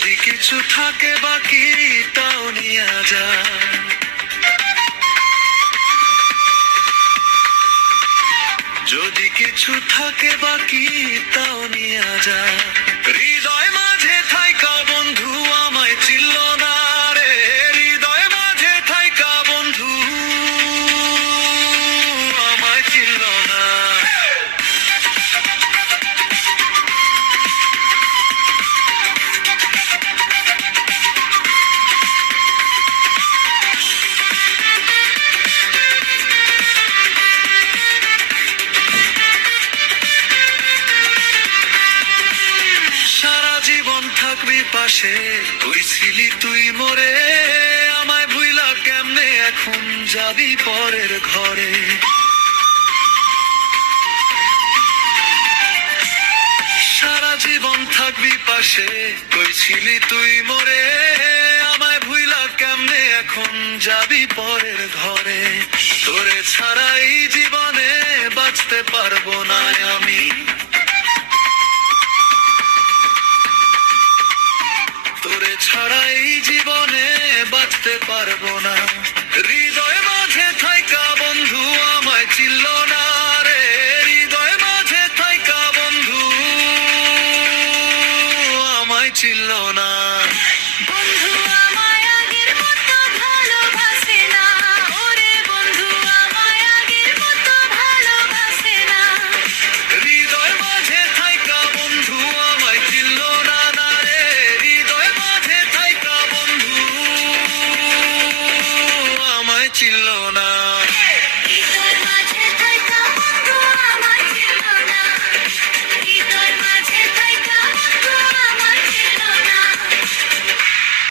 যদি কিছু থাকে বাকি তাও নিয়ে যা, যদি কিছু থাকে বাকি তাও নিয়ে যা। হৃদয় মাঝে থাইকা বন্ধু আমায় চিনল না রে, হৃদয় মাঝে থাইকা বন্ধু আমায় চিনল না। সারা জীবন থাকবি পাশে, কইছিলি তুই মোরে, আমায় ভুইলা কেমনে এখন যাবি পরের ঘরে। সারা জীবন থাকবি পাশে, কইছিলি তুই মোরে, আমায় ভুইলা কেমনে এখন যাবি পরের ঘরে। তোরে ছাড়া এই জীবনে বাঁচতে পারবো না আমি, তোরে ছাড়া এই জীবনে বাঁচতে পারবো না। হৃদয় মাঝে থাইকা বন্ধু আমায় চিনল না রে, হৃদয় মাঝে থাইকা বন্ধু আমায় চিনল না। বন্ধু আমায়